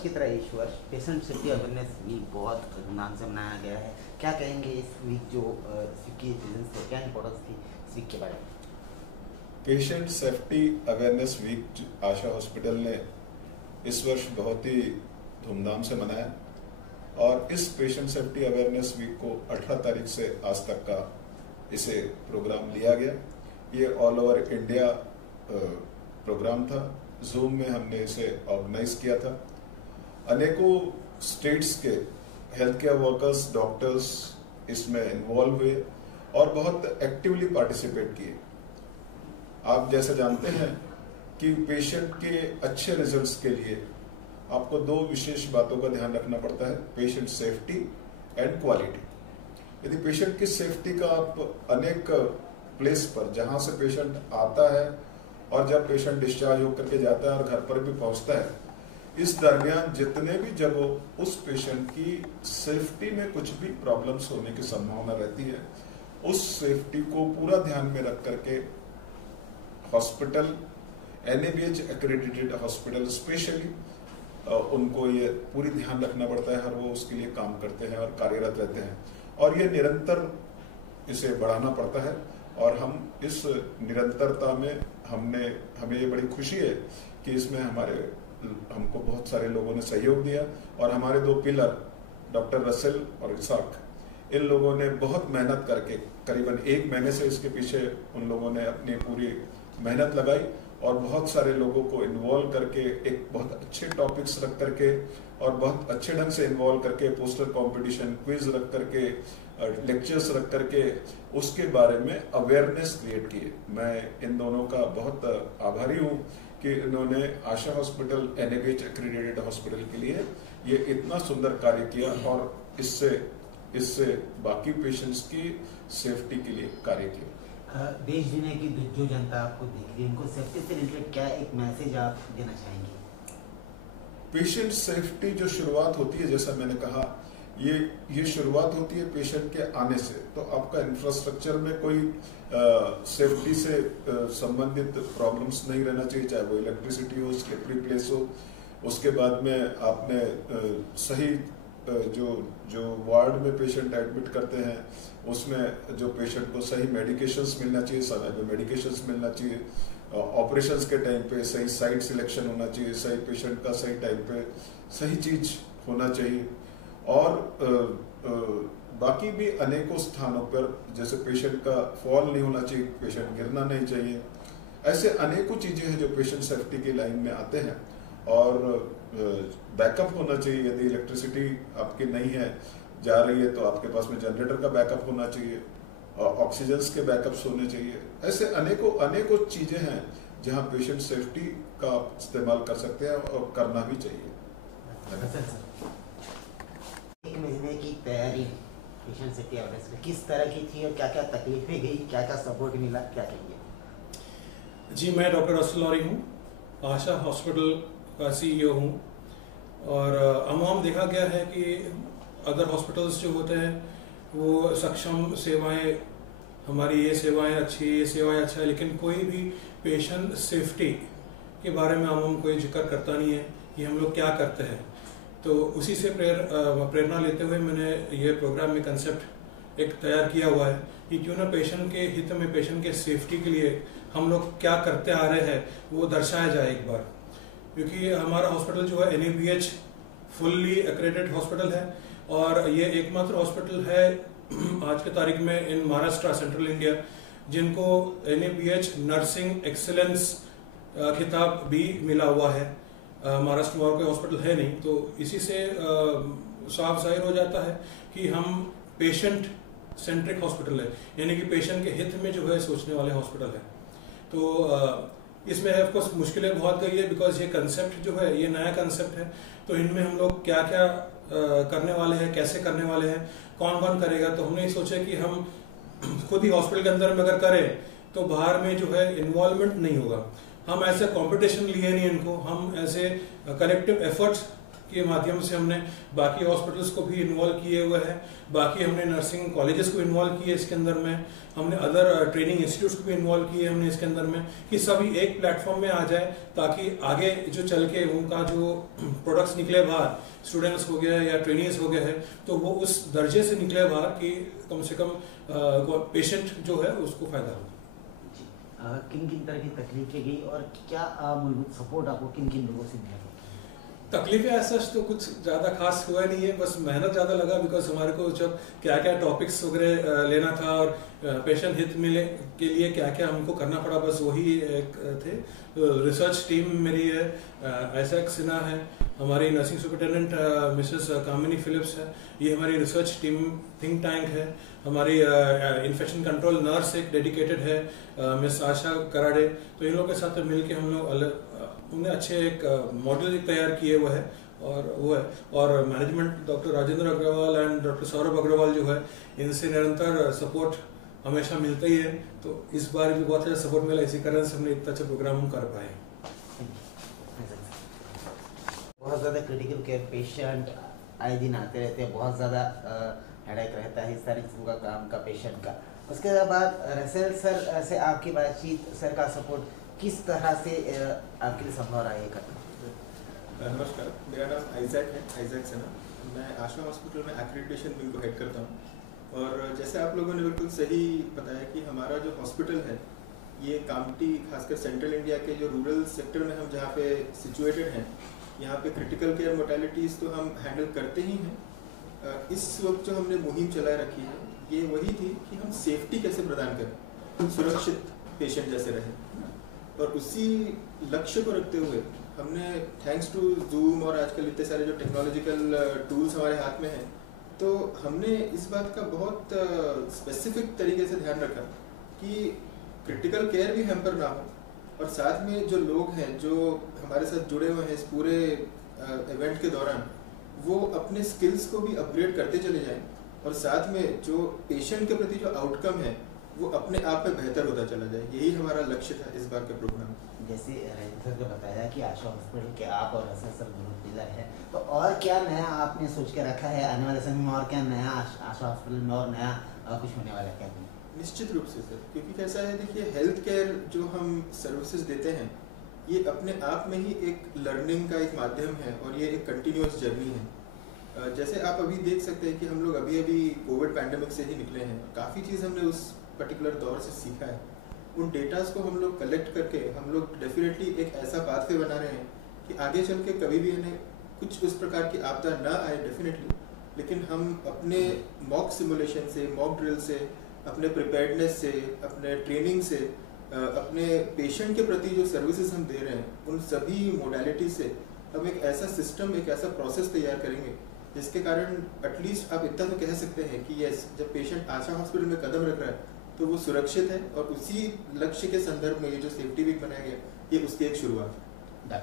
वर्ष की तरह इस वर्ष पेशेंट सेफ्टी अवेयरनेस वीक बहुत धूमधाम से मनाया गया है। क्या कहेंगे इस वीक जो की क्या इम्पोर्टेंस थी इस वीक के बारे में? पेशेंट सेफ्टी अवेयरनेस वीक आशा हॉस्पिटल ने इस वर्ष बहुत ही धूमधाम से मनाया और इस पेशेंट सेफ्टी अवेयरनेस वीक को 18 तारीख से आज तक का इसे प्रोग्राम लिया गया। ये ऑल ओवर इंडिया प्रोग्राम था। जूम में हमने इसे ऑर्गेनाइज किया था। अनेकों स्टेट्स के हेल्थ केयर वर्कर्स, डॉक्टर्स इसमें इन्वॉल्व हुए और बहुत एक्टिवली पार्टिसिपेट किए। आप जैसे जानते हैं कि पेशेंट के अच्छे रिजल्ट्स के लिए आपको दो विशेष बातों का ध्यान रखना पड़ता है, पेशेंट सेफ्टी एंड क्वालिटी। यदि पेशेंट की सेफ्टी का आप अनेक प्लेस पर जहां से पेशेंट आता है और जब पेशेंट डिस्चार्ज होकर के जाता है और घर पर भी पहुंचता है, इस दरमियान जितने भी जगह उस पेशेंट की सेफ्टी में कुछ भी प्रॉब्लम्स होने की संभावना रहती है, उस सेफ्टी को पूरा ध्यान में रख करके hospital, NABH accredited hospital specially, उनको ये पूरी ध्यान रखना पड़ता है। हर वो उसके लिए काम करते हैं और कार्यरत रहते हैं और ये निरंतर इसे बढ़ाना पड़ता है। और हम इस निरंतरता में हमें ये बड़ी खुशी है कि इसमें हमको बहुत सारे लोगों ने सहयोग दिया और हमारे दो पिलर डॉक्टर रसेल और इसाक, इन लोगों ने बहुत मेहनत करके करीबन 1 महीने से इसके पीछे उन लोगों ने अपनी पूरी मेहनत लगाई और बहुत सारे लोगों को इन्वॉल्व करके एक बहुत अच्छे टॉपिक्स रख करके और बहुत अच्छे ढंग से इन्वॉल्व करके पोस्टर कंपटीशन, क्विज रख करके, लेक्चर्स रख करके उसके बारे में अवेयरनेस क्रिएट किए। मैं इन दोनों का बहुत आभारी हूं कि इन्होंने आशा हॉस्पिटल, NABH एक्रेडिटेड हॉस्पिटल के लिए ये इतना सुंदर कार्य किया और इससे बाकी पेशेंट्स की सेफ्टी के लिए कार्य किया। देश दुनिया की जो जनता आपको देख रही है, उनको सेफ्टी से रिलेटेड क्या एक मैसेज आप देना चाहेंगे? पेशेंट सेफ्टी जो शुरुआत होती है, जैसा मैंने कहा, ये शुरुआत होती है पेशेंट के आने से। तो आपका इंफ्रास्ट्रक्चर में कोई सेफ्टी से संबंधित प्रॉब्लम्स नहीं रहना चाहिए, चाहे वो इलेक्ट्रिसिटी हो, स्लिपरी प्लेस हो। उसके बाद में आपने सही जो वार्ड में पेशेंट एडमिट करते हैं उसमें जो पेशेंट को सही मेडिकेशंस मिलना चाहिए, समय पे मेडिकेशंस मिलना चाहिए। ऑपरेशंस के टाइम पे सही साइट सिलेक्शन होना चाहिए, सही पेशेंट का सही टाइम पे सही चीज होना चाहिए। और बाकी भी अनेकों स्थानों पर जैसे पेशेंट का फॉल नहीं होना चाहिए, पेशेंट गिरना नहीं चाहिए। ऐसे अनेकों चीजें हैं जो पेशेंट सेफ्टी की लाइन में आते हैं। और बैकअप होना चाहिए, यदि इलेक्ट्रिसिटी आपकी नहीं है, जा रही है, तो आपके पास में जनरेटर का बैकअप होना चाहिए और ऑक्सीजन के बैकअप्स होने चाहिए। ऐसे अनेकों चीजें हैं जहां पेशेंट सेफ्टी का आप इस्तेमाल कर सकते हैं और करना भी चाहिए। एक महीने की तैयारी पेशेंट सेफ्टी अवेयरनेस में किस तरह की थी और क्या क्या तकलीफें गई, क्या क्या सपोर्ट मिला, क्या कहेंगे? जी, मैं डॉक्टर रसेल लॉरी हूँ, आशा हॉस्पिटल का CEO हूँ। और अमूमन देखा गया है कि अदर हॉस्पिटल्स जो होते हैं वो सक्षम सेवाएं, हमारी ये सेवाएं अच्छी, ये सेवाएं अच्छा है, लेकिन कोई भी पेशेंट सेफ्टी के बारे में अमूमन कोई जिक्र करता नहीं है कि हम लोग क्या करते हैं। तो उसी से प्रेरणा लेते हुए मैंने ये प्रोग्राम में कंसेप्ट एक तैयार किया हुआ है कि क्यों ना पेशेंट के हित में, पेशेंट के सेफ्टी के लिए हम लोग क्या करते आ रहे हैं वो दर्शाया जाए एक बार। क्योंकि हमारा हॉस्पिटल जो है NABH फुल्ली एक्रेडिटेड हॉस्पिटल है और ये एकमात्र हॉस्पिटल है आज के तारीख में इन महाराष्ट्र, सेंट्रल इंडिया, जिनको NABH नर्सिंग एक्सीलेंस खिताब भी मिला हुआ है। महाराष्ट्र में और कोई हॉस्पिटल है नहीं। तो इसी से साफ जाहिर हो जाता है कि हम पेशेंट सेंट्रिक हॉस्पिटल है, यानी कि पेशेंट के हित में जो है सोचने वाले हॉस्पिटल है। तो इसमें ऑफ कोर्स मुश्किलें बहुत गई है, बिकॉज ये कंसेप्ट जो है ये नया कंसेप्ट है। तो इनमें हम लोग क्या क्या करने वाले हैं, कैसे करने वाले हैं, कौन कौन करेगा। तो हमने सोचा कि हम खुद ही हॉस्पिटल के अंदर में अगर करें तो बाहर में जो है इन्वॉल्वमेंट नहीं होगा। हम ऐसे कंपटीशन लिए नहीं इनको, हम ऐसे कलेक्टिव एफर्ट्स के माध्यम से हमने बाकी हॉस्पिटल्स को भी इन्वॉल्व किए हुए हैं, बाकी हमने नर्सिंग कॉलेजेस को इन्वॉल्व किए इसके अंदर में, हमने अदर ट्रेनिंग इंस्टीट्यूट्स को भी इन्वॉल्व किए हमने इसके अंदर में, कि सभी एक प्लेटफॉर्म में आ जाए ताकि आगे जो चल के उनका जो प्रोडक्ट्स निकले बाहर, स्टूडेंट्स हो गया या ट्रेनिंग्स हो गए हैं, तो वो उस दर्जे से निकले बाहर कि कम से कम पेशेंट जो है उसको फायदा हो। किन किन तरह की तकलीफें गई और क्या मूलभूत सपोर्ट आपको किन किन लोगों से मिला? तकलीफें ऐसा तो कुछ ज़्यादा खास हुआ नहीं है, बस मेहनत ज़्यादा लगा बिकॉज हमारे को जब क्या क्या टॉपिक्स वगैरह लेना था और पेशेंट हित मिले के लिए क्या क्या हमको करना पड़ा, बस वही एक थे। रिसर्च टीम मेरी है, आइजैक सिन्हा है, हमारी नर्सिंग सुपरिटेंडेंट मिसेस कामिनी फिलिप्स है, ये हमारी रिसर्च टीम थिंक टैंक है, हमारी इन्फेक्शन कंट्रोल नर्स एक डेडिकेटेड है मिस आशा कराडे, तो इन लोगों के साथ मिलके हम लोग उन्हें अच्छे एक मॉडल तैयार किए हुए है और वो है, और management doctor Rajendra Agarwal and doctor Saurabh Agarwal जो है, इनसे निरंतर सपोर्ट हमेशा मिलता ही है, तो इस बार भी बहुत अच्छा सपोर्ट मिला, इसी कारण से हमने इतना अच्छा प्रोग्राम कर पाए। बहुत ज़्यादा क्रिटिकल केयर पेशेंट आए दिन आते रहते हैं, बहुत ज़्यादा हेडेक रहता है इस सारी चीज़ों का काम का पेशेंट का। उसके बाद रसेल सर से आपकी बातचीत, सर का सपोर्ट किस तरह से आपके लिए संभव रहा है करना? नमस्कार, मेरा नाम आइजैक है, आइजैक सिन्हा। मैं आशा हॉस्पिटल में एक्रेडिटेशन विंग को हेड करता हूँ, और जैसे आप लोगों ने बिल्कुल सही बताया कि हमारा जो हॉस्पिटल है ये कामटी, खासकर सेंट्रल इंडिया के जो रूरल सेक्टर में हम जहाँ पे सिचुएटेड हैं, यहाँ पे क्रिटिकल केयर मोर्टेलिटीज़ तो हम हैंडल करते ही हैं। इस वक्त जो हमने मुहिम चला रखी है ये वही थी कि हम सेफ्टी कैसे प्रदान करें, सुरक्षित पेशेंट जैसे रहे, और उसी लक्ष्य को रखते हुए हमने थैंक्स टू जूम और आजकल इतने सारे जो टेक्नोलॉजिकल टूल्स हमारे हाथ में हैं, तो हमने इस बात का बहुत स्पेसिफिक तरीके से ध्यान रखा कि क्रिटिकल केयर भी हैम्पर ना हो, और साथ में जो लोग हैं जो हमारे साथ जुड़े हुए हैं इस पूरे इवेंट के दौरान, वो अपने स्किल्स को भी अपग्रेड करते चले जाएं, और साथ में जो पेशेंट के प्रति जो आउटकम है वो अपने आप में बेहतर होता चला जाए। यही हमारा लक्ष्य था इस बार के प्रोग्राम। जैसे सर ने बताया कि आशा हॉस्पिटल के आप और रसेल सर दोनों डीलर है, तो और क्या नया आपने सोच के रखा है आने वाले समय में, और क्या नया आशा हॉस्पिटल में और नया कुछ होने वाला है क्या? निश्चित रूप से सर, क्योंकि कैसा है, देखिए हेल्थ केयर जो हम सर्विसेज देते हैं ये अपने आप में ही एक लर्निंग का एक माध्यम है, और ये एक कंटिन्यूअस जर्नी है। जैसे आप अभी देख सकते हैं कि हम लोग अभी कोविड पैंडेमिक से ही निकले हैं, काफ़ी चीज़ हमने उस पर्टिकुलर दौर से सीखा है। उन डेटास को हम लोग कलेक्ट करके हम लोग डेफिनेटली एक ऐसा पाथवे बना रहे हैं कि आगे चल के कभी भी इन्हें कुछ उस प्रकार की आपदा ना आए डेफिनेटली, लेकिन हम अपने मॉक सिमुलेशन से, मॉक ड्रिल से, अपने प्रिपेयर्डनेस से, अपने ट्रेनिंग से, अपने पेशेंट के प्रति जो सर्विसेज हम दे रहे हैं, उन सभी मोडालिटी से हम एक ऐसा सिस्टम, एक ऐसा प्रोसेस तैयार करेंगे जिसके कारण एटलीस्ट आप इतना तो कह सकते हैं कि यस, जब पेशेंट आशा हॉस्पिटल में कदम रख रहा है तो वो सुरक्षित है, और उसी लक्ष्य के संदर्भ में ये जो सेफ्टी वीक बनाया गया ये उसकी एक शुरुआत है।